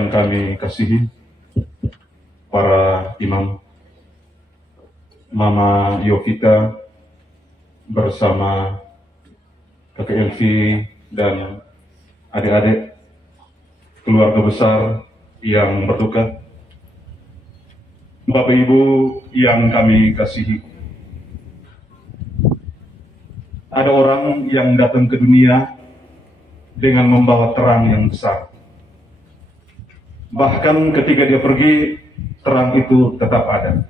Yang kami kasihi para imam, Mama Yovita bersama Kakek Elvi dan adik-adik, keluarga besar yang berduka, Bapak Ibu yang kami kasihi. Ada orang yang datang ke dunia dengan membawa terang yang besar. Bahkan ketika dia pergi, terang itu tetap ada.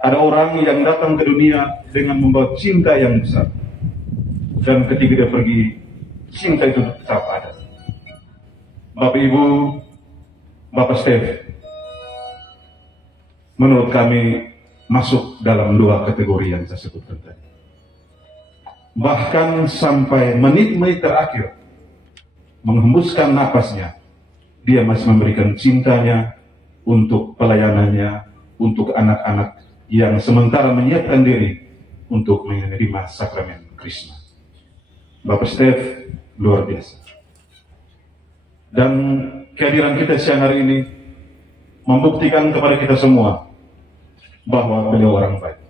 Ada orang yang datang ke dunia dengan membawa cinta yang besar. Dan ketika dia pergi, cinta itu tetap ada. Bapak Ibu, Bapak Steve, menurut kami masuk dalam dua kategori yang saya sebutkan tadi. Bahkan sampai menit-menit terakhir, menghembuskan napasnya, dia masih memberikan cintanya untuk pelayanannya, untuk anak-anak yang sementara menyiapkan diri untuk menerima sakramen Krisma. Bapak Steve luar biasa. Dan kehadiran kita siang hari ini membuktikan kepada kita semua bahwa beliau orang baik.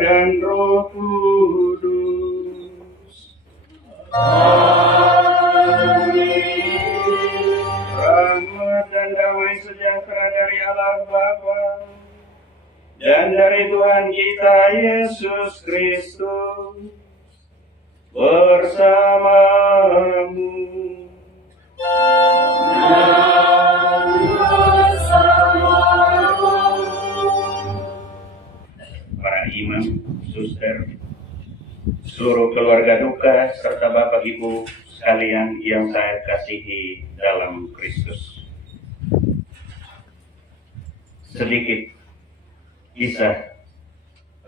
Dan Roh Kudus. Amin. Rahmat dan damai sejahtera dari Allah Bapa dan dari Tuhan kita Yesus Kristus bersamamu. Para imam, suster, seluruh keluarga duka, serta Bapak Ibu sekalian yang saya kasihi dalam Kristus. Sedikit kisah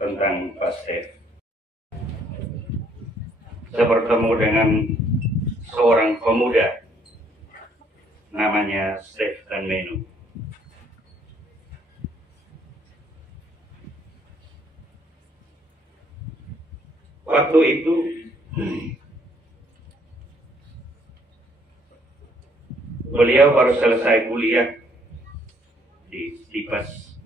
tentang Pak Steve. Saya bertemu dengan seorang pemuda namanya Steve dan Menu. Waktu itu beliau baru selesai kuliah di Stipas,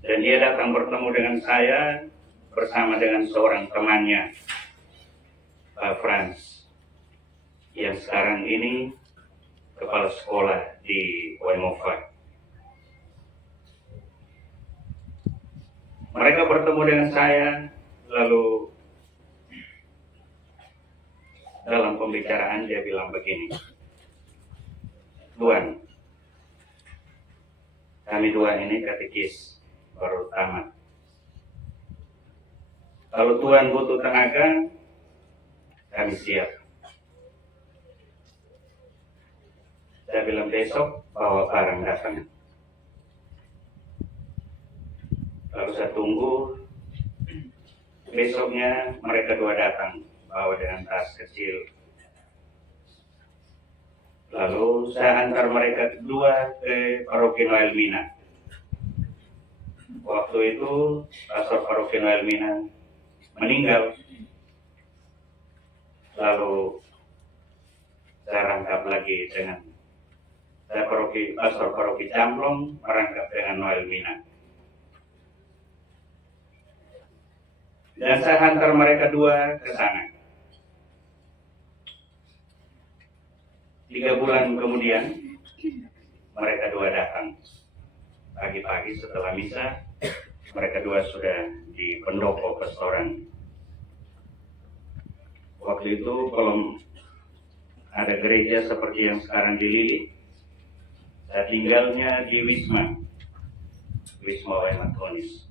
dan dia datang bertemu dengan saya bersama dengan seorang temannya, Pak Frans, yang sekarang ini kepala sekolah di Wemova. Mereka bertemu dengan saya, lalu dalam pembicaraan dia bilang begini, "Tuan, kami dua ini katekis baru tamat. Kalau Tuan butuh tenaga, kami siap." Saya bilang, "Besok bawa barang datang." Lalu saya tunggu. Besoknya mereka dua datang, bawa dengan tas kecil. Lalu saya antar mereka kedua ke Paroki Noel Mina. Waktu itu Pastor Paroki Noel Mina meninggal. Lalu saya rangkap lagi dengan pastor paroki Camplong merangkap dengan Noel Mina. Dan saya hantar mereka dua ke sana. 3 bulan kemudian mereka dua datang. Pagi-pagi setelah misa, mereka dua sudah di pendopo pastoran. Waktu itu belum ada gereja seperti yang sekarang di Lili. Saya tinggalnya di Wisma Wematonis.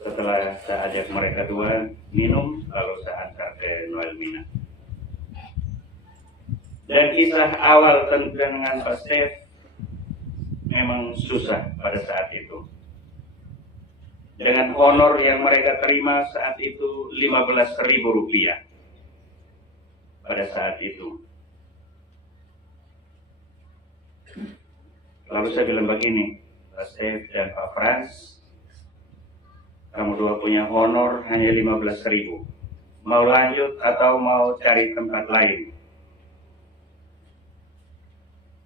Setelah saya ajak mereka dua minum, lalu saya antar ke Noel Mina. Dan kisah awal dengan Pak Stef memang susah pada saat itu. Dengan honor yang mereka terima saat itu Rp15.000 pada saat itu. Lalu saya bilang begini, Pak Stef dan Pak Frans, kamu dua punya honor hanya 15.000. Mau lanjut atau mau cari tempat lain?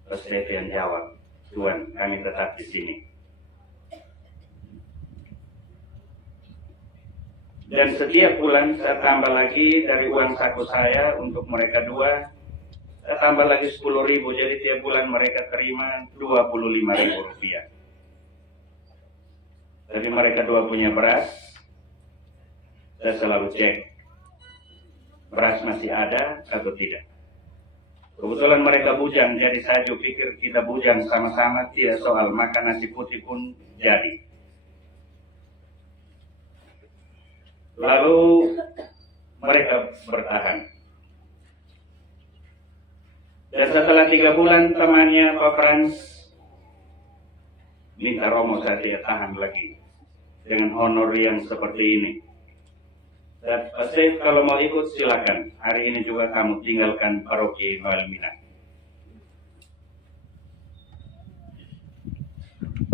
Pak Stef yang jawab, Tuhan, kami tetap di sini. Dan setiap bulan saya tambah lagi dari uang saku saya untuk mereka dua, saya tambah lagi 10.000, jadi tiap bulan mereka terima Rp25.000. Jadi mereka dua punya beras, saya selalu cek beras masih ada atau tidak. Kebetulan mereka bujang, jadi saya juga pikir kita bujang sama-sama, tidak soal makan nasi putih pun jadi. Lalu mereka bertahan. Dan setelah 3 bulan temannya Pak Frans minta Romo saya tidak tahan lagi dengan honor yang seperti ini. Dan Pak Stef kalau mau ikut silakan. Hari ini juga kamu tinggalkan paroki Noel Mina.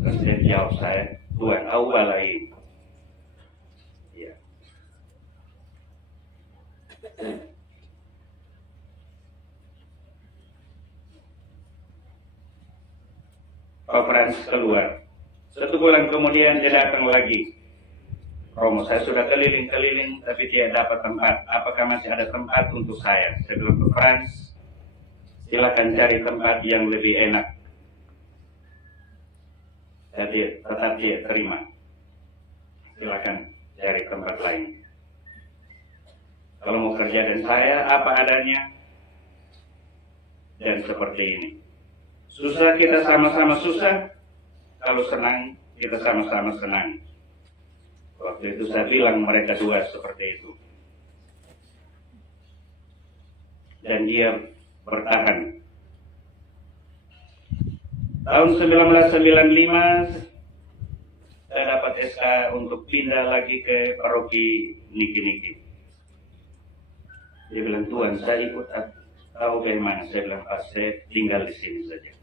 Pak Stef jawab saya, Tuhan awal lain. Ya. Pak Frans keluar. 1 bulan kemudian dia datang lagi. Romo, saya sudah keliling-keliling tapi tidak dapat tempat. Apakah masih ada tempat untuk saya? Saya bilang ke Frans, silakan cari tempat yang lebih enak. Saya tetap tidak terima. Silakan cari tempat lain. Kalau mau kerja dan saya apa adanya, dan seperti ini. Susah kita sama-sama susah, kalau senang kita sama-sama senang. Waktu itu saya bilang mereka dua seperti itu. Dan dia bertahan. Tahun 1995 saya dapat SK untuk pindah lagi ke paroki Niki-Niki. Dia bilang, Tuhan saya ikut tahu bagaimana. Saya bilang, Pak, saya tinggal di sini saja.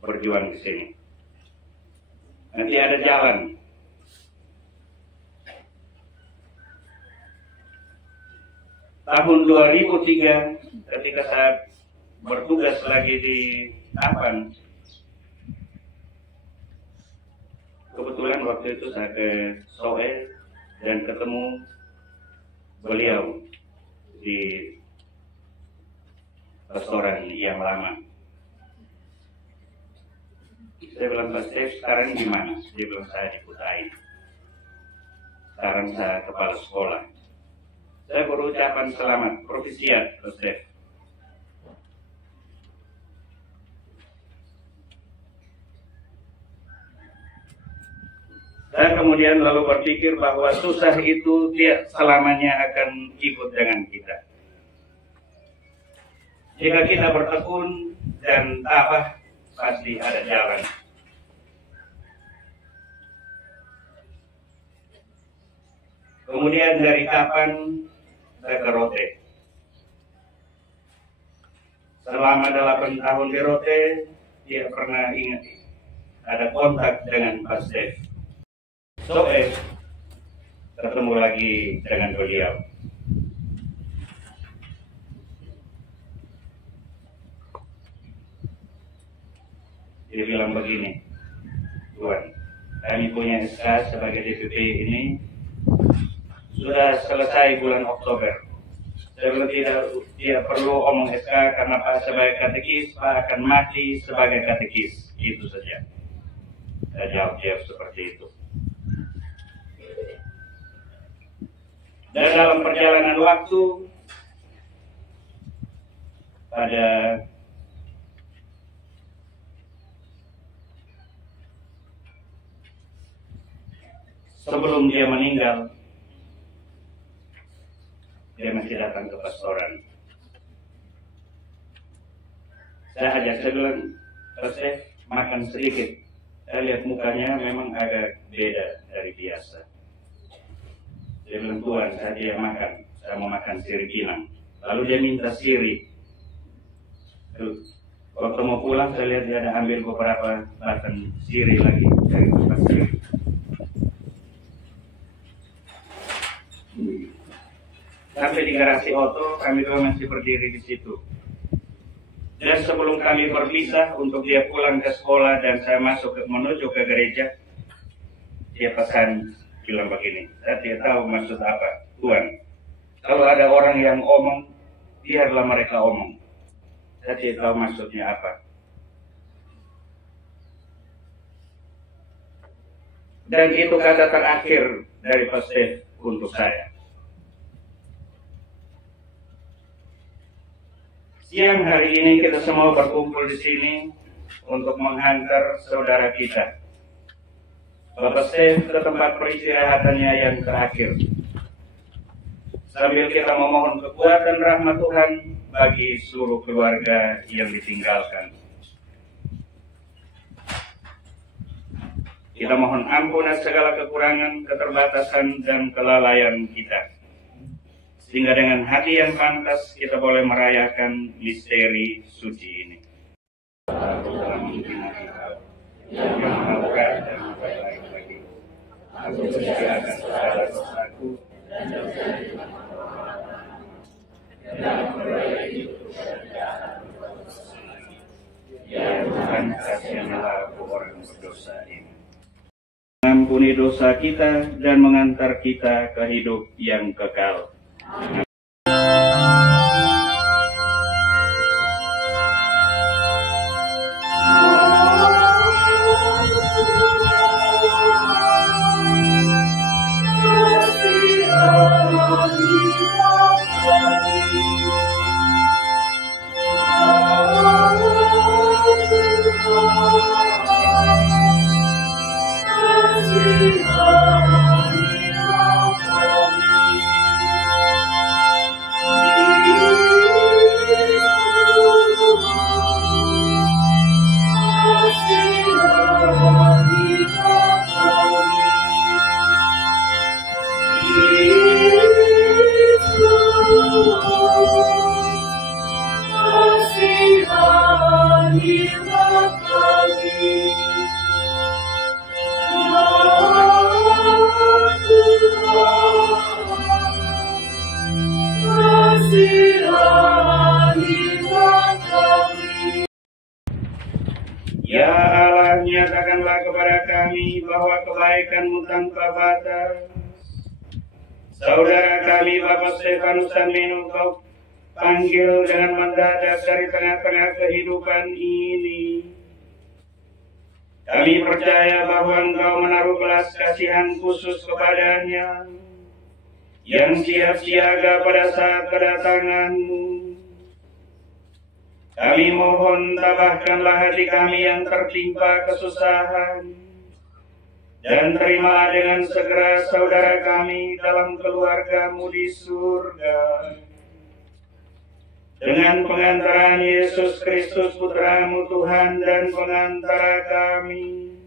Berjuang di sini. Nanti ada jalan. Tahun 2003 ketika saya bertugas lagi di Tapan, kebetulan waktu itu saya ke Soe dan ketemu beliau di restoran yang lama. Saya bilang, Pak Stef, sekarang gimana? Dia bilang, saya di Kutai. Sekarang saya kepala sekolah. Saya berucapan selamat, profisiat, Pak Stef. Saya kemudian lalu berpikir bahwa susah itu tidak selamanya akan ikut dengan kita. Jika kita bertekun dan tabah, pasti ada jalan. Kemudian dari kapan saya ke Rote. Selama 8 tahun di Rote, tidak pernah ingat ada kontak dengan Pak Stef. ketemu lagi dengan beliau. Dia bilang begini, Tuan, kami punya SK sebagai DPP ini sudah selesai bulan Oktober. Saya bilang tidak perlu omong SK karena Pak sebagai katekis, Pak akan mati sebagai katekis. Itu saja. Saya jawab dia seperti itu. Dan dalam perjalanan waktu, pada sebelum dia meninggal, dia masih datang ke pastoran. Saya bilang, Pastor, makan sedikit. Saya lihat mukanya memang agak beda dari biasa. Dia bilang, Tuan, saya mau makan siri Pinang. Lalu dia minta siri. Waktu mau pulang, saya lihat dia ada ambil beberapa batang siri lagi dari tempat siri. Sampai di garasi Oto, kami dua masih berdiri di situ. Dan sebelum kami berpisah untuk dia pulang ke sekolah dan saya menuju ke gereja, dia pesan bilang begini, saya tidak tahu maksud apa, Tuan. Kalau ada orang yang omong, biarlah mereka omong. Saya tidak tahu maksudnya apa. Dan itu kata terakhir dari Pastor untuk saya. Siang hari ini kita semua berkumpul di sini untuk menghantar saudara kita, Bapak Steve, ke tempat peristirahatannya yang terakhir. Sambil kita memohon kekuatan rahmat Tuhan bagi seluruh keluarga yang ditinggalkan. Kita mohon ampunan segala kekurangan, keterbatasan, dan kelalaian kita. Sehingga dengan hati yang pantas kita boleh merayakan misteri suci ini. Yang maha murah dan baik bagi. Aku percayakan segala dosaku dan memperbaiki ya Tuhan, kasihanlah aku orang berdosa ini. Mengampuni dosa kita dan mengantar kita ke hidup yang kekal. Ya Allah, nyatakanlah kepada kami bahwa kebaikan-Mu tanpa batas. Saudara kami Bapak Stefanus Tanmenu Kau panggil dengan mendadak dari tengah-tengah kehidupan ini. Kami percaya bahwa Engkau menaruh belas kasihan khusus kepadanya, yang siap siaga pada saat kedatangan-Mu. Kami mohon tabahkanlah hati kami yang tertimpa kesusahan, dan terimalah dengan segera saudara kami dalam keluarga-Mu di surga. Dengan pengantaran Yesus Kristus Putra-Mu Tuhan dan pengantara kami,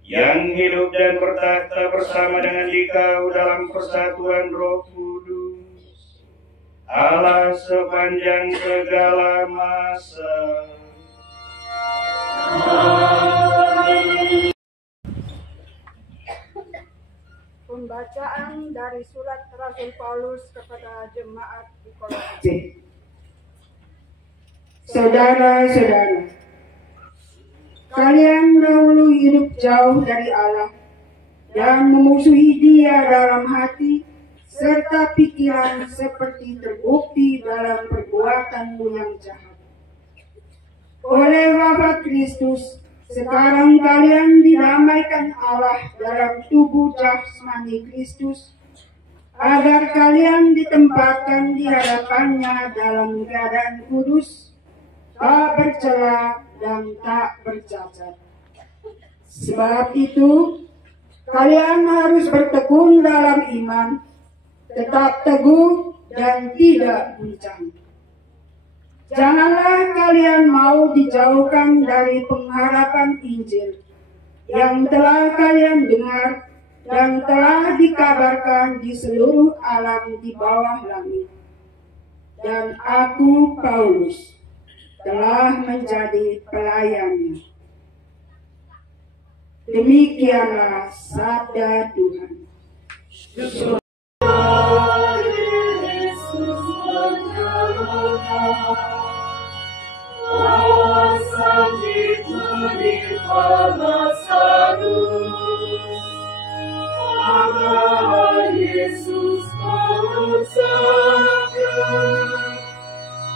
yang hidup dan bertahta bersama dengan Dikau dalam persatuan Roh Kudus, Allah sepanjang segala masa. Amin. Pembacaan dari surat Rasul Paulus kepada jemaat di Kolose. Saudara-saudara, kalian dahulu hidup jauh dari Allah dan memusuhi Dia dalam hati serta pikiran seperti terbukti dalam perbuatanmu yang jahat. Oleh wafat Kristus, sekarang kalian didamaikan Allah dalam tubuh jasmani Kristus, agar kalian ditempatkan di hadapannya dalam keadaan kudus, tak bercela dan tak bercacat. Sebab itu, kalian harus bertekun dalam iman, tetap teguh dan tidak guncang. Janganlah kalian mau dijauhkan dari pengharapan Injil yang telah kalian dengar dan telah dikabarkan di seluruh alam di bawah langit. Dan aku, Paulus, telah menjadi pelayannya. Demikianlah sabda Tuhan. Yesus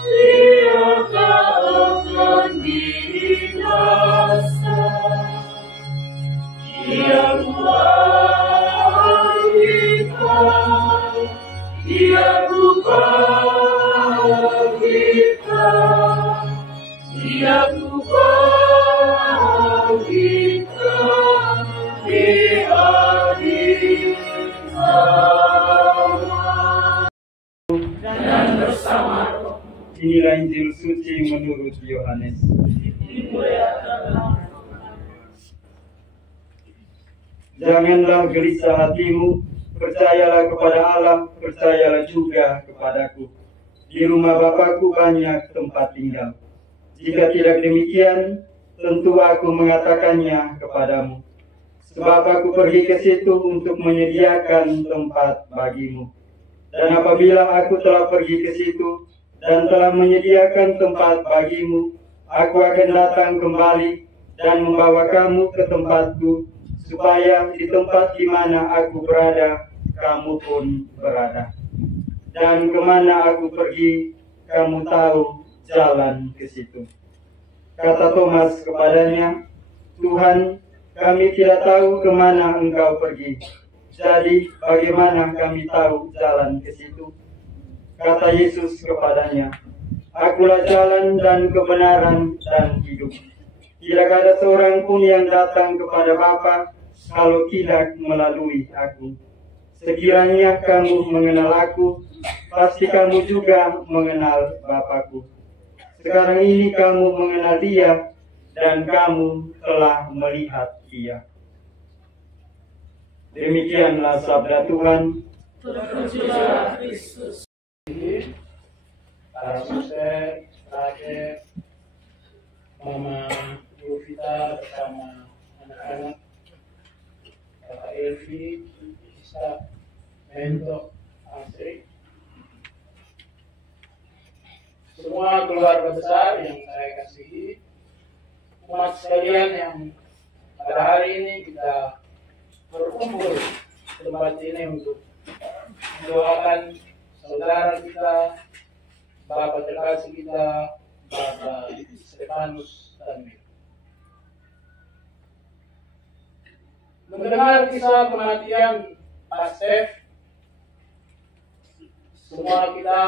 Dia tak akan binasa. Dia Tuhan kita, Dia Tuhan kita, Dia Tuhan kita di akhir zaman dan bersama Roh. Inilah Injil suci menurut Yohanes. Janganlah gelisah hatimu, percayalah kepada Allah, percayalah juga kepadaku. Di rumah Bapakku banyak tempat tinggal. Jika tidak demikian, tentu aku mengatakannya kepadamu. Sebab aku pergi ke situ untuk menyediakan tempat bagimu. Dan apabila aku telah pergi ke situ dan telah menyediakan tempat bagimu, aku akan datang kembali dan membawa kamu ke tempatku, supaya di tempat di mana aku berada, kamu pun berada. Dan kemana aku pergi, kamu tahu jalan ke situ. Kata Thomas kepadanya, Tuhan, kami tidak tahu kemana engkau pergi. Jadi bagaimana kami tahu jalan ke situ? Kata Yesus kepadanya, Akulah jalan dan kebenaran dan hidup. Tidak ada seorang pun yang datang kepada Bapa kalau tidak melalui aku. Sekiranya kamu mengenal aku, pasti kamu juga mengenal Bapakku. Sekarang ini kamu mengenal Dia dan kamu telah melihat Dia. Demikianlah sabda Tuhan. Terpujilah Kristus. Para suster, rakyat, Mama Yovita bersama anak-anak, Kakak Elvi, Isa, Mento, Astri, semua keluarga besar yang saya kasihi, umat sekalian yang pada hari ini kita berkumpul di tempat ini untuk mendoakan saudara kita, Bapak terkasih kita, Bapak Stefanus Tanmir. Mendengar kisah kematian Pak Stef, semua kita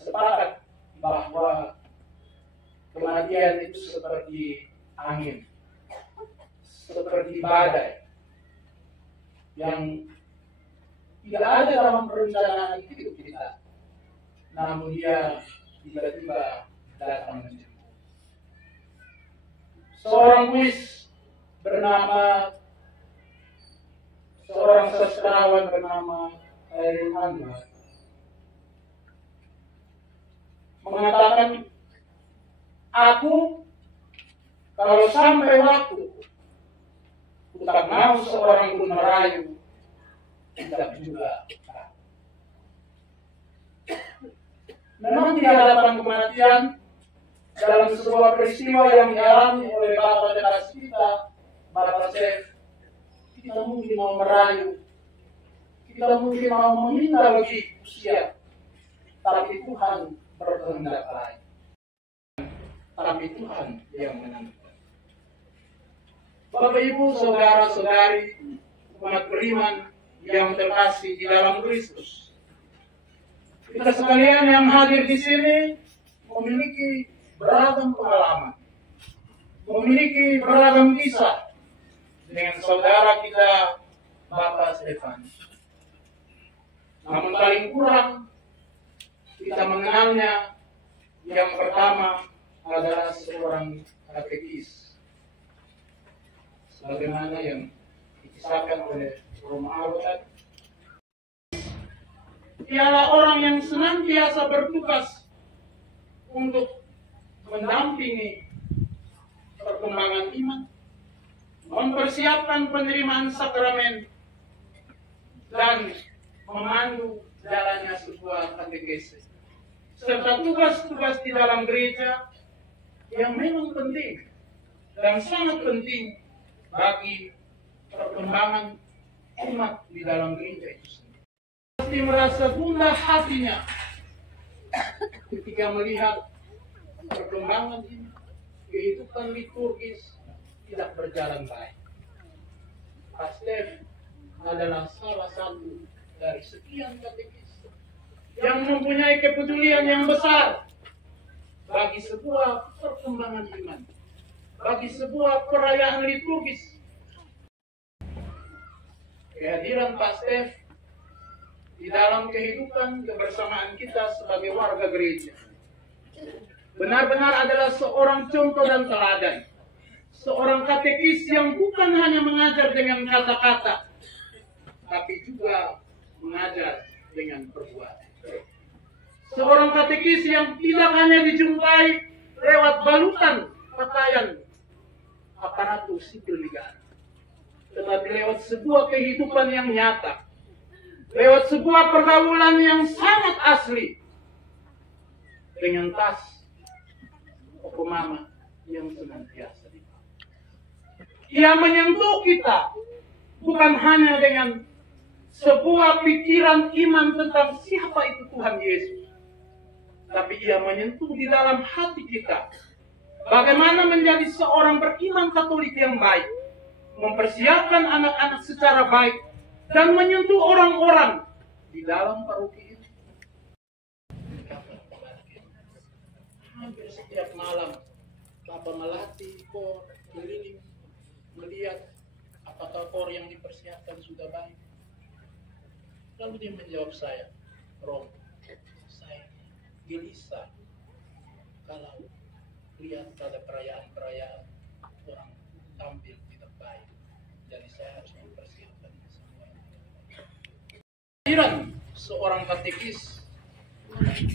sepakat bahwa kematian itu seperti angin, seperti badai yang tidak ada dalam perencanaan hidup kita, namun dia tiba-tiba datang menjemput. Seorang puisi bernama, seorang sastrawan bernama Khairul Anwar mengatakan, aku kalau sampai waktu, ku tak mau seorang pun merayu tidak juga. Memang tidak hadapan kematian dalam sebuah peristiwa yang dialami oleh Bapak dan kita, Bapak Chef, kita mungkin mau merayu, kita mungkin mau meminta lebih usia, tapi Tuhan berkehendak lain. Tapi Tuhan yang menentukan. Bapak Ibu, saudara-saudari, umat beriman yang terkasih di dalam Kristus, kita sekalian yang hadir di sini memiliki beragam pengalaman, memiliki beragam kisah dengan saudara kita Bapak Stefan. Namun paling kurang kita mengenalnya yang pertama adalah seorang katekis, sebagaimana yang dikisahkan oleh Romo Albert. Ialah orang yang senantiasa bertugas untuk mendampingi perkembangan iman, mempersiapkan penerimaan sakramen, dan memandu jalannya sebuah katekese, serta tugas-tugas di dalam gereja yang memang penting dan sangat penting bagi perkembangan umat di dalam gereja itu sendiri. Pasti merasa gundah hatinya ketika melihat perkembangan ini, kehidupan liturgis tidak berjalan baik. Pastef adalah salah satu dari sekian katekis yang mempunyai kepedulian yang besar bagi sebuah perkembangan iman, bagi sebuah perayaan liturgis. Kehadiran Pastef di dalam kehidupan kebersamaan kita sebagai warga gereja benar-benar adalah seorang contoh dan teladan, seorang katekis yang bukan hanya mengajar dengan kata-kata, tapi juga mengajar dengan perbuatan. Seorang katekis yang tidak hanya dijumpai lewat balutan pakaian aparatur sipil negara, tetapi lewat sebuah kehidupan yang nyata, lewat sebuah pergaulan yang sangat asli, dengan tas mama yang senantiasa dipakai. Ia menyentuh kita bukan hanya dengan sebuah pikiran iman tentang siapa itu Tuhan Yesus, tapi ia menyentuh di dalam hati kita bagaimana menjadi seorang beriman Katolik yang baik, mempersiapkan anak-anak secara baik, dan menyentuh orang-orang di dalam paroki ini. Hampir setiap malam Bapak melatih kor keliling, melihat apakah kor yang dipersiapkan sudah baik. Lalu dia menjawab saya, Rom, saya gelisah kalau lihat pada perayaan-perayaan orang tampil tidak baik. Jadi saya harus mempersiapkan semuanya. Kehadiran seorang katekis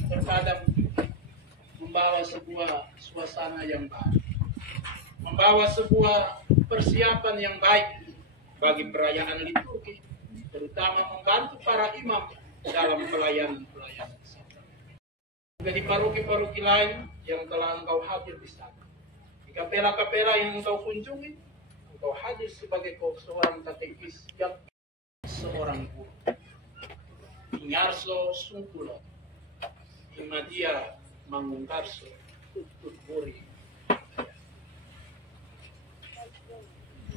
terkadang membawa sebuah suasana yang baik, membawa sebuah persiapan yang baik bagi perayaan liturgi, terutama membantu para imam dalam pelayanan-pelayanan. Juga di paroki-paroki lain yang telah engkau hadir di sana, di kapela-kapela yang engkau kunjungi, engkau hadir sebagai seorang katekis yang seorang guru. Ingarso Sungkulo, Imadia Mangungkarso, Tutut Buri.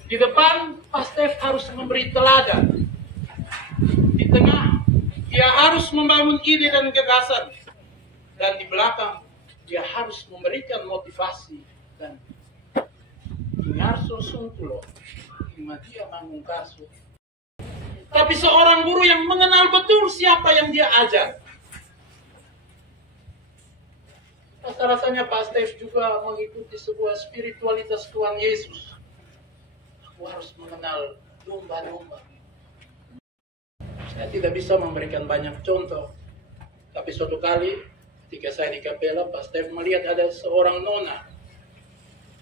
Di depan, Pastef harus memberi teladan. Di tengah, dia harus membangun ide dan gagasan. Dan di belakang, dia harus memberikan motivasi dan Ingarso Sungkulo, Imadia Mangungkarso. Tapi seorang guru yang mengenal betul siapa yang dia ajar. Rasa-rasanya Pastef juga mengikuti sebuah spiritualitas Tuhan Yesus. Aku harus mengenal domba-domba. Saya tidak bisa memberikan banyak contoh. Tapi suatu kali ketika saya di kapela, Pastef melihat ada seorang nona.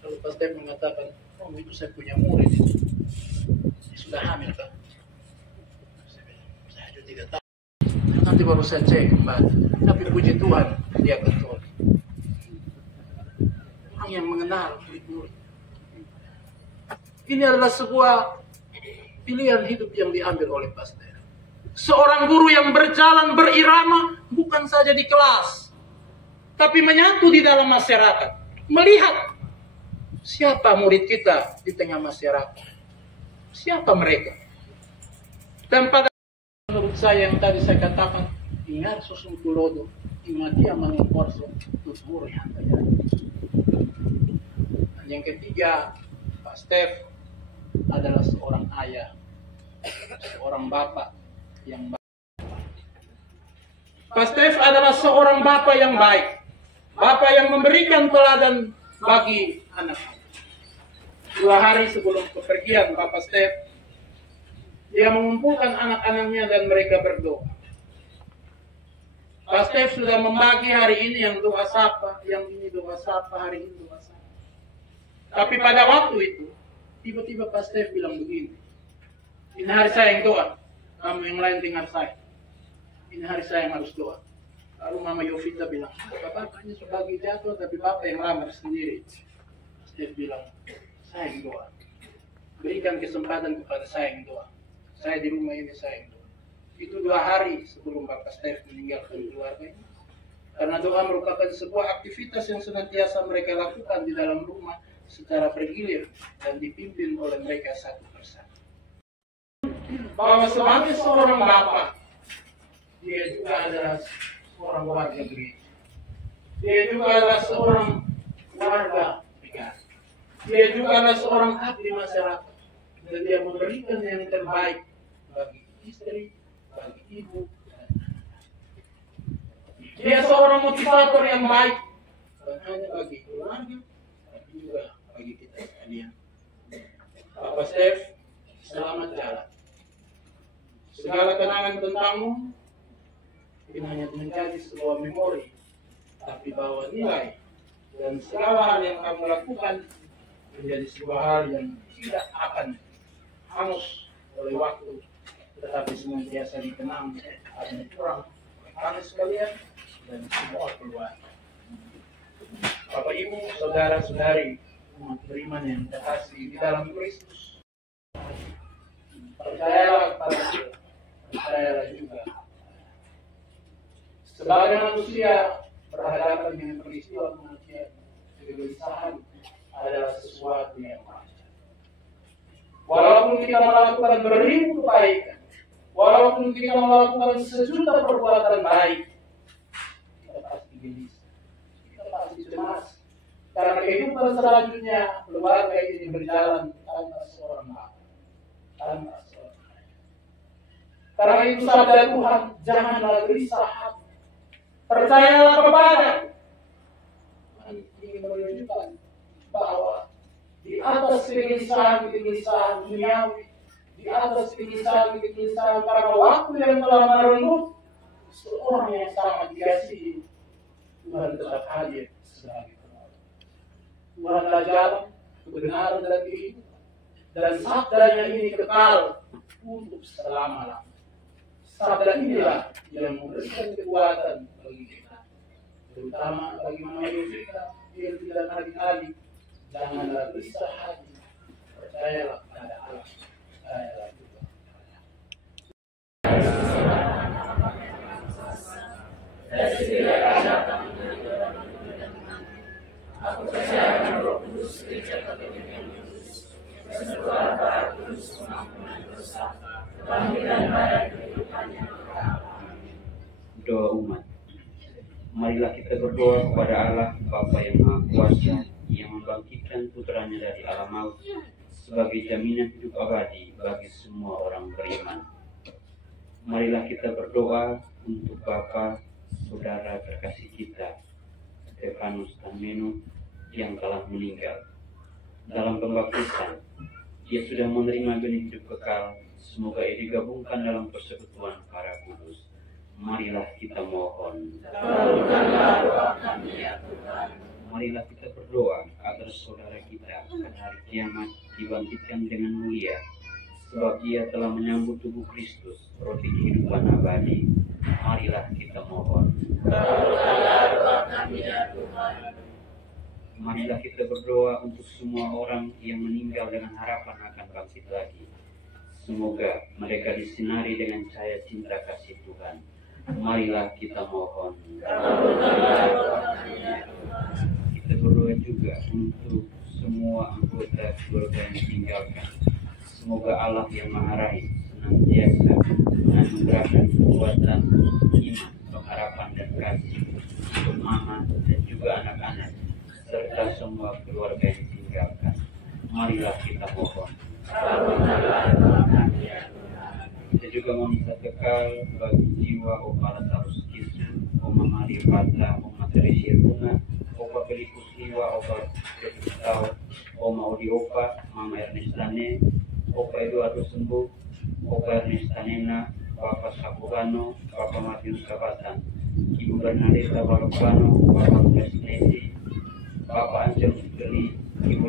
Lalu Pastef mengatakan, oh itu saya punya murid. Dia sudah hamil kan? tidak tahu. Nanti baru saya cek kembali. Tapi puji Tuhan, dia Katolik. Orang yang mengenal murid-murid. Ini adalah sebuah pilihan hidup yang diambil oleh Pasteur. Seorang guru yang berjalan berirama bukan saja di kelas, tapi menyatu di dalam masyarakat. Melihat siapa murid kita di tengah masyarakat. Siapa mereka. Dan pada menurut saya yang tadi saya katakan, ingat susung tulodo, ingat dia mengimpor tutur yang terjadi. Dan yang ketiga, Pak Stef adalah seorang ayah, seorang bapak yang baik. Pak Stef adalah seorang bapak yang baik, bapak yang memberikan teladan bagi anak-anak. 2 hari sebelum kepergian Bapak Stef, dia mengumpulkan anak-anaknya dan mereka berdoa. Pak Stef sudah membagi hari ini yang doa sapa, yang ini doa sapa, hari ini doa sapa. Tapi pada waktu itu, tiba-tiba Pak Stef bilang begini, ini hari saya yang doa, kamu yang lain dengar saya. Ini hari saya yang harus doa. Lalu Mama Yovita bilang, Bapak hanya sebagai jatuh, tapi Bapak yang lamar sendiri. Pak Stef bilang, saya yang doa. Berikan kesempatan kepada saya yang doa. Saya di rumah ini saya yang doa. Itu 2 hari sebelum Bapak Stef meninggalkan keluarga ini. Karena doa merupakan sebuah aktivitas yang senantiasa mereka lakukan di dalam rumah secara bergilir dan dipimpin oleh mereka satu persatu. Bahwa sebagai seorang bapak, dia juga adalah seorang warga gereja. Dia juga adalah seorang warga negara. Dia juga adalah seorang abdi masyarakat. Dan dia memberikan yang terbaik bagi istri, bagi ibu. Dia seorang motivator yang baik. Bukan hanya bagi keluarga, tapi juga bagi kita sekalian. Bapak Stef, selamat jalan. Segala kenangan tentangmu ini hanya menjadi sebuah memori, tapi bawa nilai dan segala hal yang kamu lakukan menjadi sebuah hal yang tidak akan hangus oleh waktu, tetapi senantiasa dikenang oleh kurang kami sekalian dan semua keluarga. Bapak Ibu, saudara-saudari, umat beriman yang terkasih di dalam Kristus, percayalah kepada Dia, percayalah juga. Sebagai manusia berhadapan dengan peristiwa kematian, kegelisahan adalah sesuatu yang wajar. Walaupun kita melakukan beribu kebaikan, walaupun kita melakukan sejuta perbuatan baik, kita pasti gelisah, kita pasti cemas. Karena kehidupan selanjutnya keluarga ini berjalan tanpa seorang bapak, tanpa seorang ayah. Karena itu sabda Tuhan, janganlah gelisah hati. Percayalah kepada Tuhan ingin menunjukkan bahwa di atas kegelisahan duniawi, di atas kegelisahan karena waktu yang telah merenggut, seorang yang sangat dikasihi, Tuhan tetap hadir sebagai penolong. Tuhanlah jalan, kebenaran dan kehidupan, dan sabdanya ini kekal untuk selama-lamanya. Sabda inilah yang memberikan kekuatan bagi kita, terutama bagi Mama Yovita yang tidak adik-adik. Janganlah gelisah hati, percayalah pada Allah, percayalah juga. Aku percaya dengan Roh Kudus, Gereja Katolik yang kudus, bersetuah para kudus pengampunan dosa, kebangkitan badan kehidupan yang kekal. Doa umat. Marilah kita berdoa kepada Allah Bapa yang Maha Kuasa, yang membangkitkan putranya dari alam maut sebagai jaminan hidup abadi bagi semua orang beriman. Marilah kita berdoa untuk Bapa, saudara terkasih kita, Stefanus Tameno, yang telah meninggal. Dalam pembaptisan, ia sudah menerima benih hidup kekal. Semoga ia digabungkan dalam persekutuan para kudus. Marilah kita mohon. Kabulkanlah doa kami ya Tuhan. Marilah kita berdoa agar saudara kita pada hari kiamat dibangkitkan dengan mulia, sebab Ia telah menyambut tubuh Kristus, roti kehidupan abadi. Marilah kita mohon. Marilah kita berdoa untuk semua orang yang meninggal dengan harapan akan bangkit lagi. Semoga mereka disinari dengan cahaya cinta kasih Tuhan. Marilah kita mohon. Kita berdoa juga untuk semua anggota keluarga yang ditinggalkan. Semoga Allah yang Maha Rahim senantiasa menganugerahkan kekuatan iman, pengharapan dan kasih untuk mama dan juga anak-anak serta semua keluarga yang ditinggalkan. Marilah kita mohon. Kita juga meminta kekal bagi jiwa Opa Lazarus Kisu, Oma Mari Fata, Oma Teresia Bunga, Opa Pelipus Liwa, Opa Petustau, Oma Odi Opa, Mama Ernestane, Opa Eduardo Sembuh, Opa Ernestanena, Bapak Sapurano, Bapak Matius Kabatan, Ibu Bernadetta Balopano, Bapak Presnesi, Bapak Angelus Geli, Ibu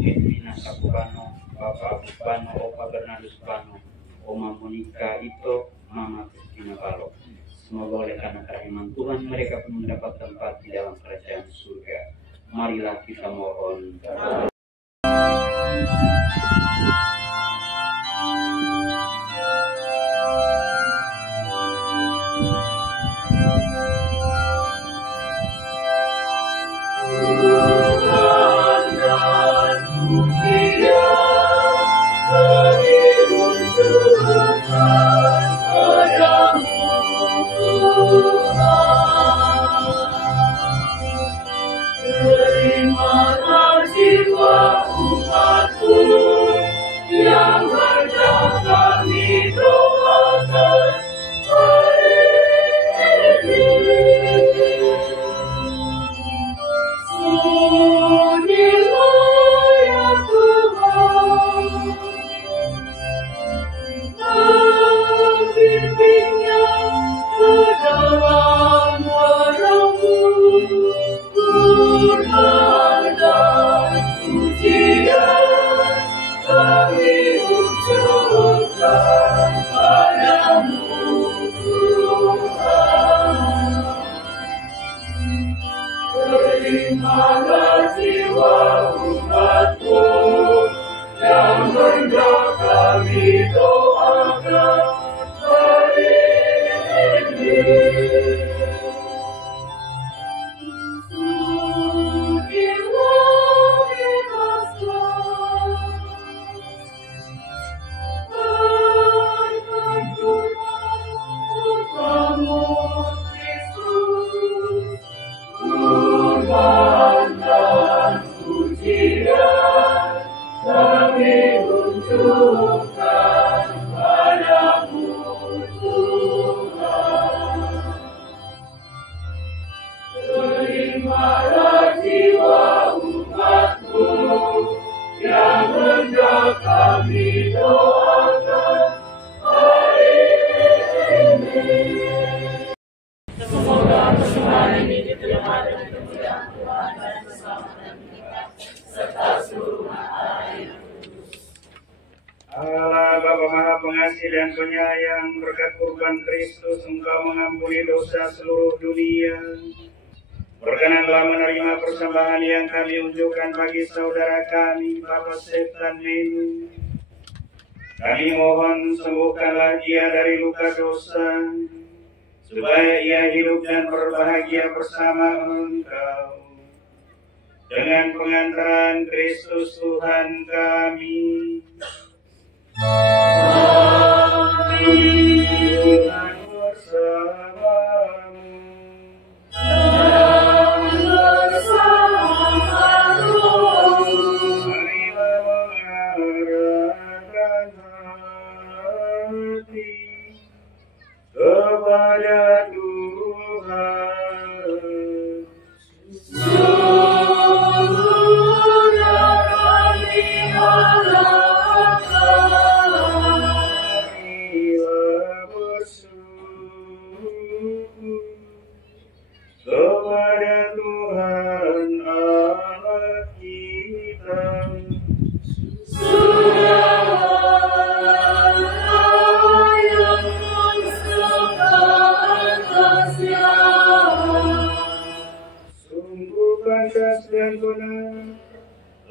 Edwina Sapurano, Bapak Agus Bano, Opa Bernardus Bano, Oma Monika Ito, Mama Kristina Balo. Semoga oleh karena kerahiman Tuhan mereka pun mendapat tempat di dalam kerajaan surga. Marilah kita mohon. Allah Bapa Maha Pengasih dan Penyayang, berkat kurban Kristus Engkau mengampuni dosa seluruh dunia. Berkenanlah menerima persembahan yang kami unjukkan bagi saudara kami, Bapak Septan Menu. Kami mohon sembuhkanlah dia dari luka dosa, supaya ia hidup dan berbahagia bersama Engkau. Dengan pengantaran Kristus Tuhan kami. Tuhan bersamamu. Marilah mengarahkan hati kepada Tuhan. Kepada Tuhan Allah kita.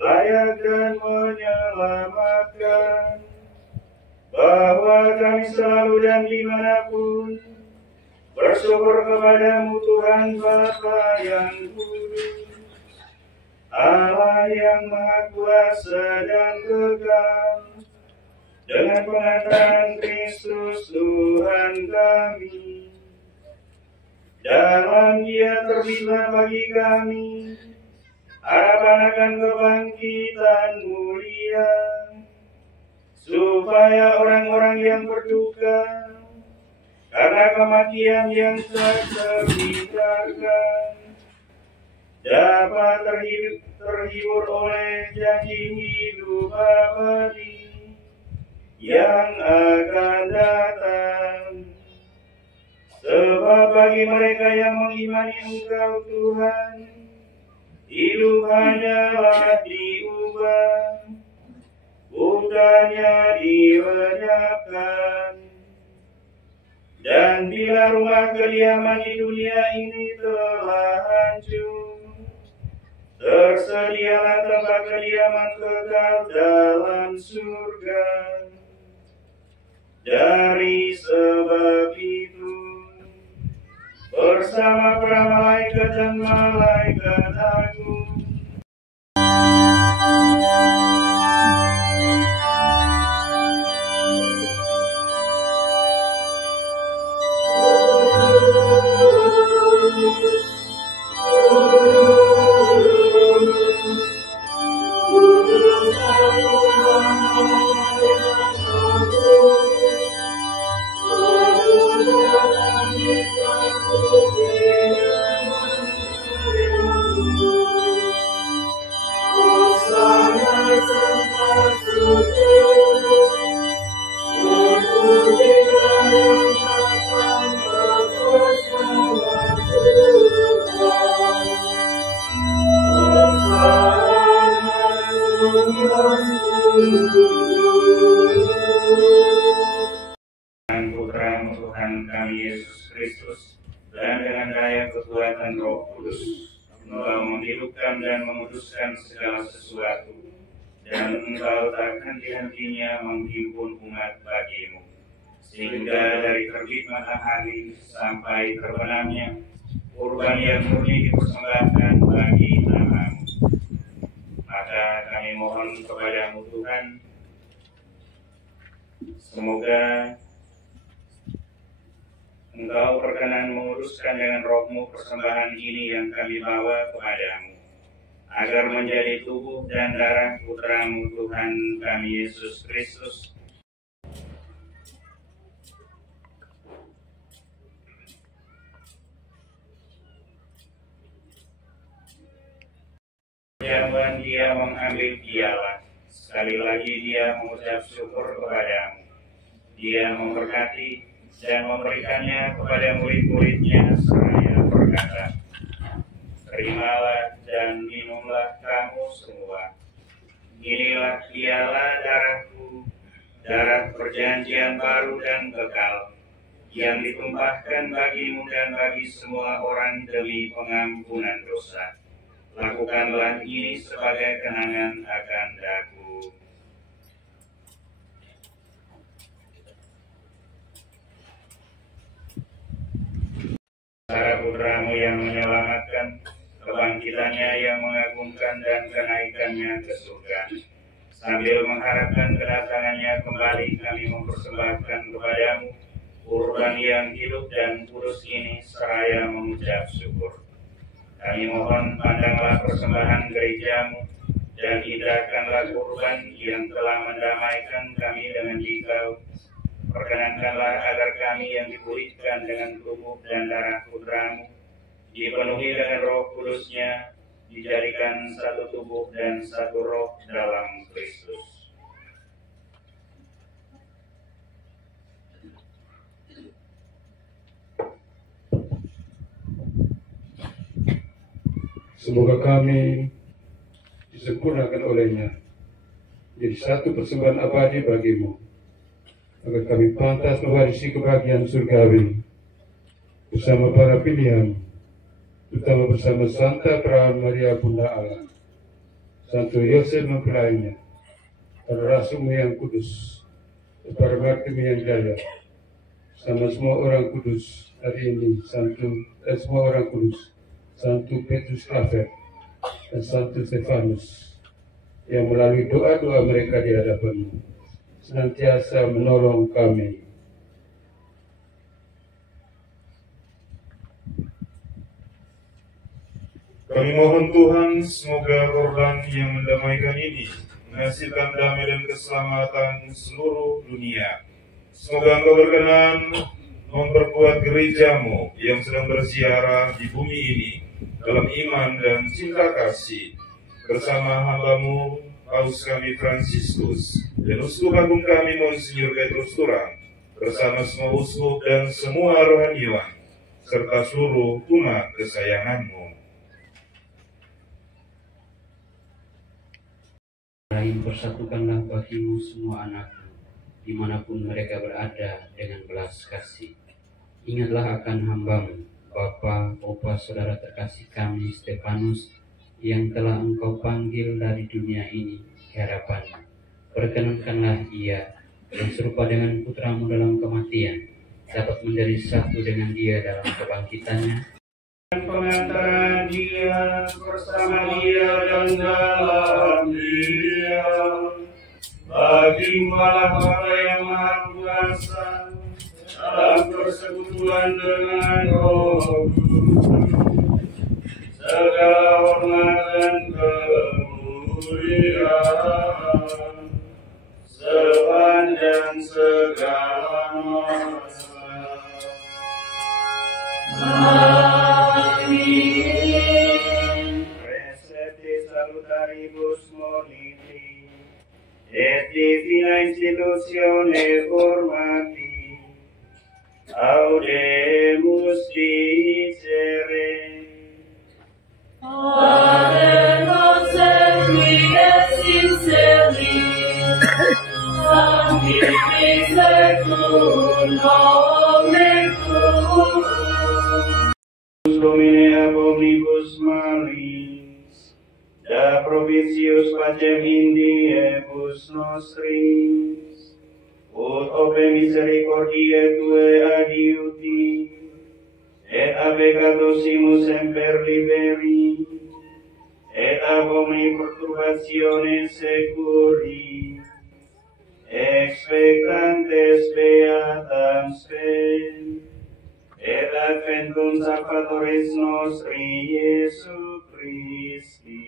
layak dan menyelamatkan, bahwa kami selalu dan dimanapun bersyukur kepadamu Tuhan Bapa yang kudus, Allah yang Maha Kuasa dan kekal, dengan pengantaran Kristus Tuhan kami. Dalam Dia terbitlah bagi kami harapan akan kebangkitan mulia, supaya orang-orang yang berduka karena kematian yang tak terhindarkan dapat terhibur oleh janji hidup abadi yang akan datang. Sebab bagi mereka yang mengimani Engkau Tuhan, hidup hanyalah diubah, bukannya dilenyapkan. Dan bila rumah kediaman di dunia ini telah hancur, tersedialah tempat kediaman kekal dalam surga. Dari sebab itu, bersama para malaikat dan malaikat agung, Putra-Mu Tuhan kami Yesus Kristus, dan dengan daya kekuatan Roh Kudus, Engkau menghidupkan dan menguduskan segala sesuatu, dan Engkau tak henti-hentinya menghimpun umat bagi-Mu, sehingga dari terbit matahari sampai terbenamnya, kurban yang murni dipersembahkan bagi nama-Mu. Maka kami mohon kepada-Mu Tuhan, semoga Engkau berkenan menguruskan dengan Roh-Mu persembahan ini yang kami bawa kepadamu, agar menjadi tubuh dan darah Putra-Mu Tuhan kami Yesus Kristus, dan Dia mengambil piala. Sekali lagi Dia mengucap syukur kepadamu. Dia memberkati dan memberikannya kepada murid-muridnya seraya berkata, terimalah dan minumlah kamu semua. Inilah piala darahku, darah perjanjian baru dan kekal, yang ditumpahkan bagimu dan bagi semua orang demi pengampunan dosa. Lakukanlah ini sebagai kenangan akan daku. Para Putra-Mu yang menyelamatkan, kebangkitannya yang mengagumkan dan kenaikannya ke surga. Sambil mengharapkan kedatangannya kembali, kami mempersembahkan kepadamu kurban yang hidup dan kudus ini seraya mengucap syukur. Kami mohon pandanglah persembahan gerejamu dan indahkanlah kurban yang telah mendamaikan kami dengan Dikau. Perkenankanlah agar kami yang dipulihkan dengan tubuh dan darah Putra-Mu, dipenuhi dengan Roh Kudus-Nya, dijadikan satu tubuh dan satu roh dalam Kristus. Semoga kami disempurnakan olehnya, jadi satu persembahan abadi bagimu, agar kami pantas mewarisi kebahagiaan surgawi bersama para pilihan, terutama bersama Santa Perawan Maria Bunda Allah, Santo Yosef mempelainya, para rasulmu yang kudus, para martirmu yang jaya, sama semua orang kudus hari ini, semua orang kudus, Santo Petrus Claver dan Santo Stefanus, yang melalui doa-doa mereka di hadapanmu, senantiasa menolong kami. Kami mohon Tuhan, semoga korban yang mendamaikan ini menghasilkan damai dan keselamatan seluruh dunia. Semoga Engkau berkenan memperkuat gerejamu yang sedang berziarah di bumi ini dalam iman dan cinta kasih, bersama hambamu Paus kami Fransiskus dan Uskup Agung kami Monsinyur Petrus Turang, bersama semua uskup dan semua rohaniwan, serta seluruh umat kesayanganmu. Lain persatukanlah bagimu semua anakmu, dimanapun mereka berada dengan belas kasih. Ingatlah akan hambamu, Bapa, Opa, Saudara terkasih kami, Stefanus, yang telah Engkau panggil dari dunia ini ke hadapanmu. Perkenankanlah ia, yang serupa dengan putramu dalam kematian, dapat menjadi satu dengan dia dalam kebangkitannya. Pengantaran dia bersama dia dan dalam dia, bagi Allah Bapa yang Maha Kuasa, dalam persekutuan dengan Roh Kudus, segala hormat dan kemuliaan sepanjang segala masa. Salutaribus moliti, et divina institutione formati, audemus dicere. Padre nostrum qui et sincerli, sanctificetur nomen tuum. Domine ab omnibus malis, da propitius pacem indiebus nostris, ut ope misericordiae Tue adiuti, et a peccatosimus semper liberi, et ab omni perturbatione securi, expectantes beatam spem, et adventum Salvatoris nostri Iesu Christi.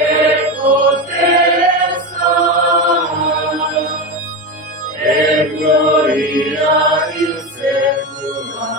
Et potestas, et gloria in secula.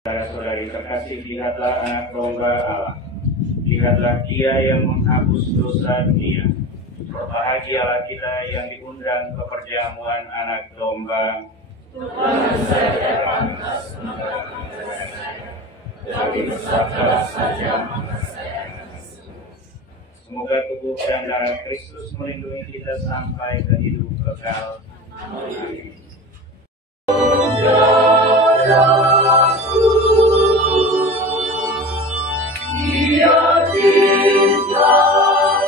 Saudara-saudari terkasih, lihatlah anak domba Allah. Lihatlah Dia yang menghapus dosa dunia. Berbahagialah kita yang diundang ke perjamuan anak domba. Tuhan saja pantas mengatakan saya, tapi bersabdalah saja maka saya akan sembuh. Semoga tubuh dan darah Kristus melindungi kita sampai ke hidup kekal. Amin. Dia tinggal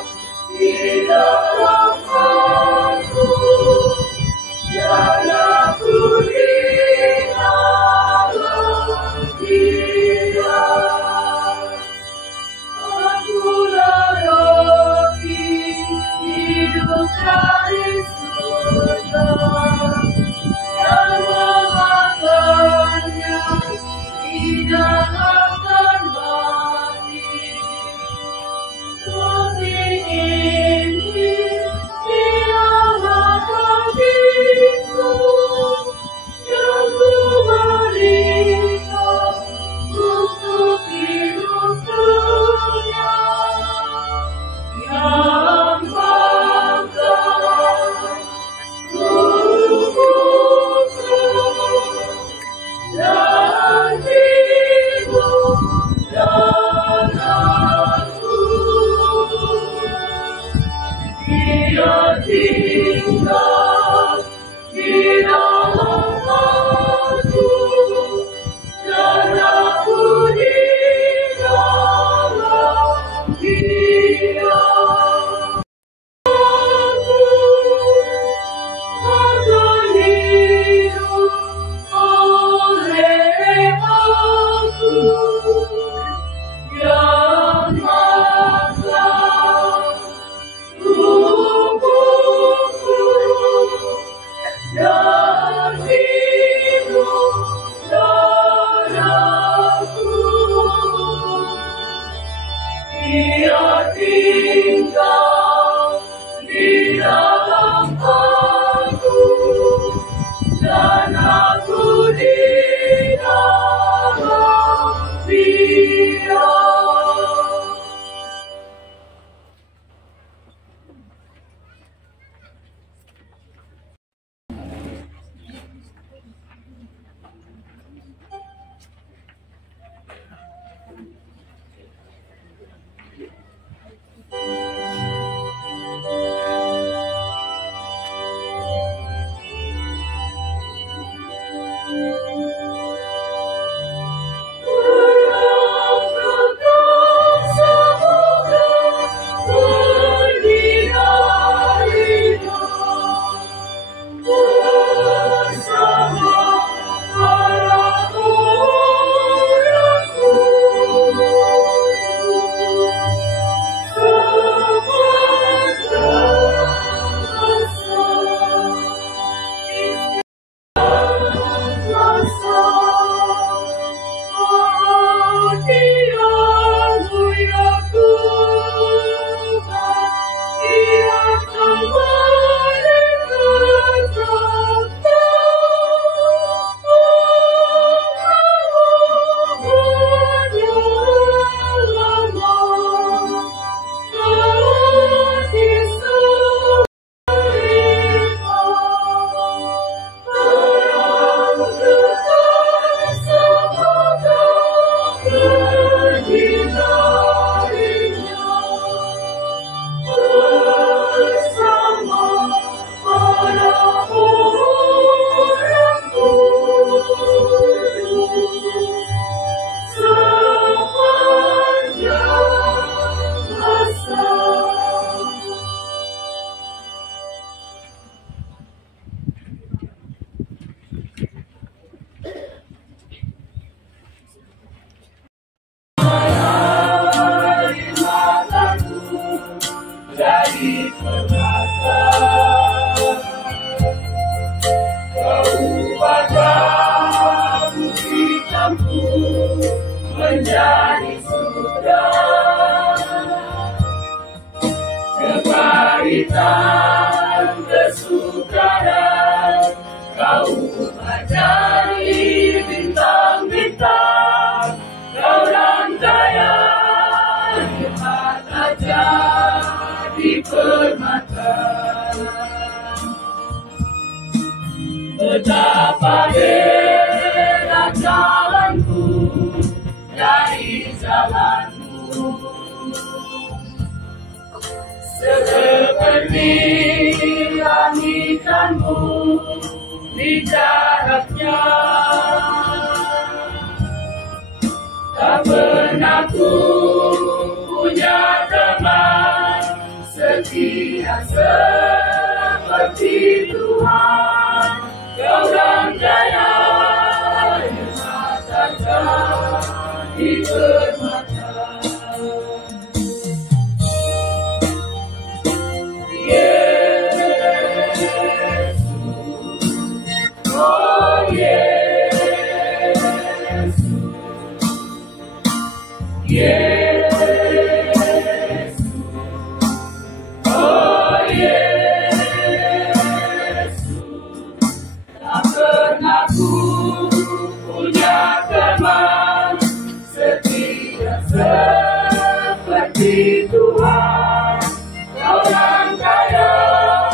di dalam aku, dan aku di dalam Dia. Akulah roti menjadi surga. Kepahitan kesukaran kau ubah jadi bintang-bintang. Kau rangkaian hikmat aja di permata. Betapa berat jalanku dari jalanmu, seperti langitmu di jaraknya. Tak pernah ku punya teman setia seperti Tuhan. Kau rangkaian hikmat aja di permata. Yesus, oh Yesus, Yesus, oh Yesus. Tak pernah ku punya teman setia seperti Tuhan. Kau rangkaian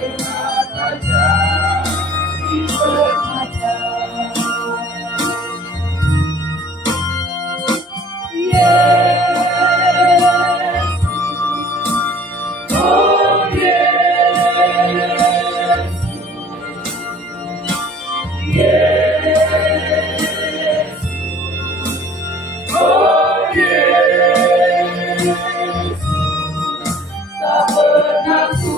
hikmat aja di permata. Yesus, oh Yesus, Yesus, oh Yesus. Tak pernah ku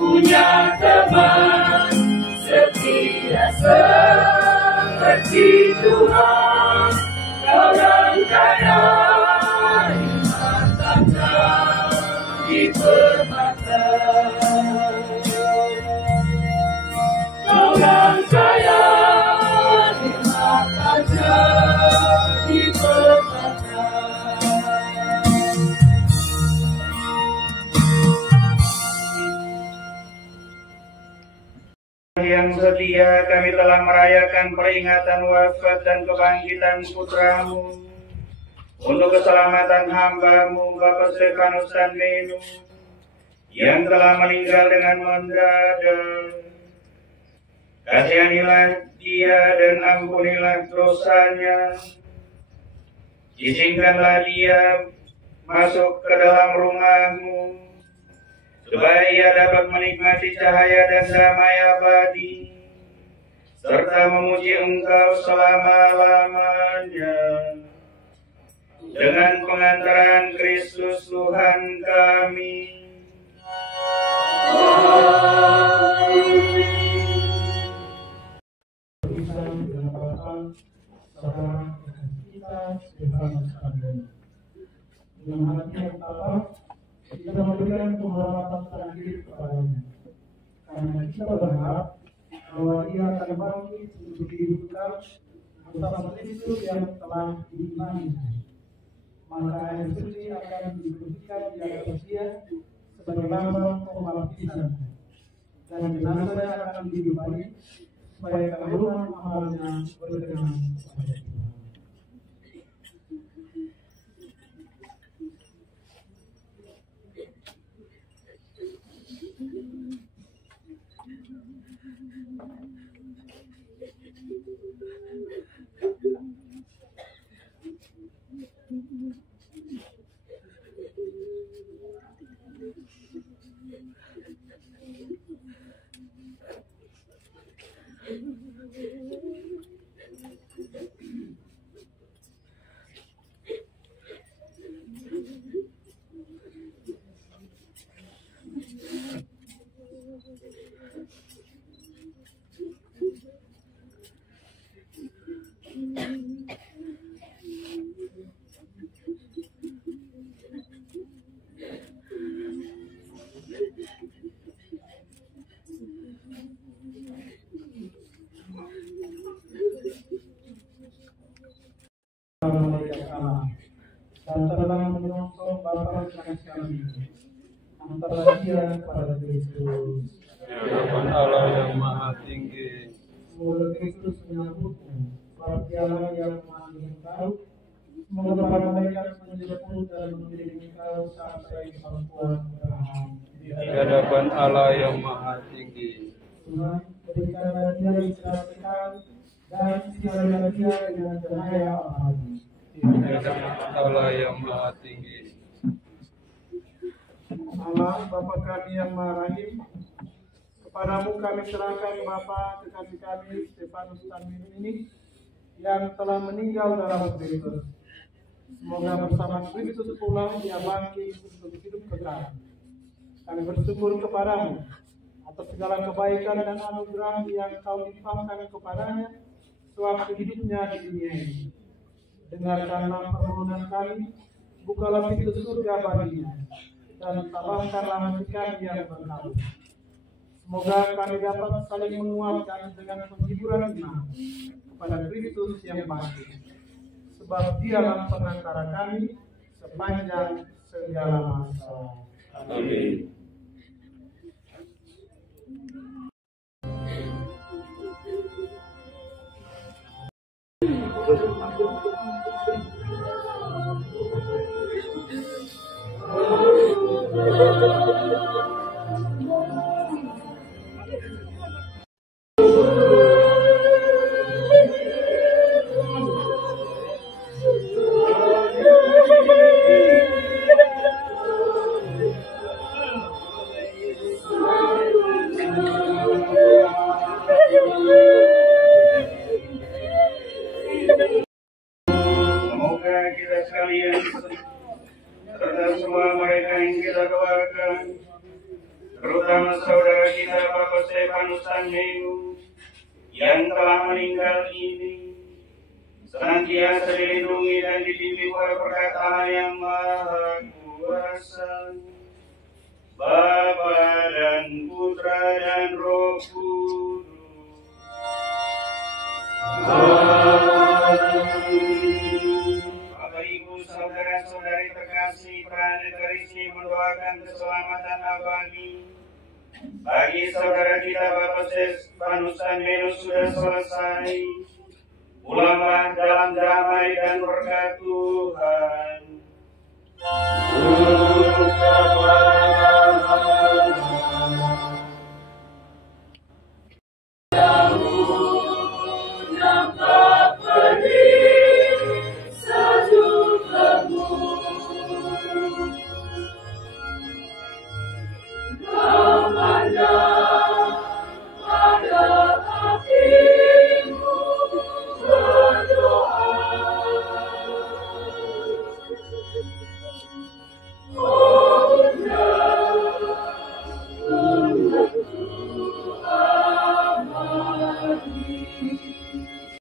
punya teman setia seperti Tuhan. Kau rangkaian hikmat aja di permata. Kau rangkaian hikmat aja di permata. Yang setia, kami telah merayakan peringatan wafat dan kebangkitan putramu untuk keselamatan hamba-mu Bapak Stefanus dan Menu yang telah meninggal dengan mendadak. Kasihanilah dia dan ampunilah dosanya. Izinkanlah dia masuk ke dalam rumahmu supaya ia dapat menikmati cahaya dan damai abadi, serta memuji Engkau selama-lamanya. Dengan pengantaran Kristus Tuhan kami. Dengan hati yang tabah, kita memberikan penghormatan terakhir kepadanya, karena kita berharap bahwa ia akan bangkit untuk dihidupkan bersama Kristus yang telah diimani. Maka air suci akan diberikan di atas dia sebagai lambang pembaptisan, dan jenazahnya akan dihidupi supaya keharuman amalnya berkenan kepada Tuhan. menyelamatkan kami antara dia kepada Kristus. Harapan Allah yang maha tinggi. Semoga Kristus menyambutmu, sebab dialah yang mengasihi engkau. Semoga para malaikat menjemput dan mengiringi engkau sampai pangkuan Abraham. Di hadapan Allah yang maha tinggi. Tuhan, berikanlah dia istirahat kekal dan siarlah dia dengan cahaya abadi. Di hadapan Allah yang maha tinggi. Allah, Bapa kami yang maha rahim, kepadamu kami serahkan Bapa kekasih kami Stefanus Tanwin ini yang telah meninggal dalam Kristus. Semoga bersama Kristus pula dia bangkit untuk hidup kekal. Kami bersyukur kepadamu atas segala kebaikan dan anugerah yang kau limpahkan kepadanya sewaktu hidupnya di dunia ini. Dengarkanlah permohonan kami, bukalah pintu surga baginya, dan tabahkanlah hati kami yang berkabut. Semoga kami dapat saling menguatkan dengan penghiburan iman kepada Kristus yang bangkit, sebab dialah pengantara kami sepanjang segala masa. Amin. Semoga kita sekalian serta semua mereka yang kita doakan, terutama saudara kita Bapak Stefanus Tanwin yang telah meninggal ini, senantiasa dilindungi dan dibimbing oleh perkataan yang Maha Kuasa, Bapa dan Putra dan Roh Kudus. Bapak Ibu saudara-saudari terkasih, Pranegara Rizky mendoakan keselamatan abadi bagi saudara kita Bapak Stefanus Tanwin sudah selesai. Pulanglah dalam damai dan berkat Tuhan. Tuhan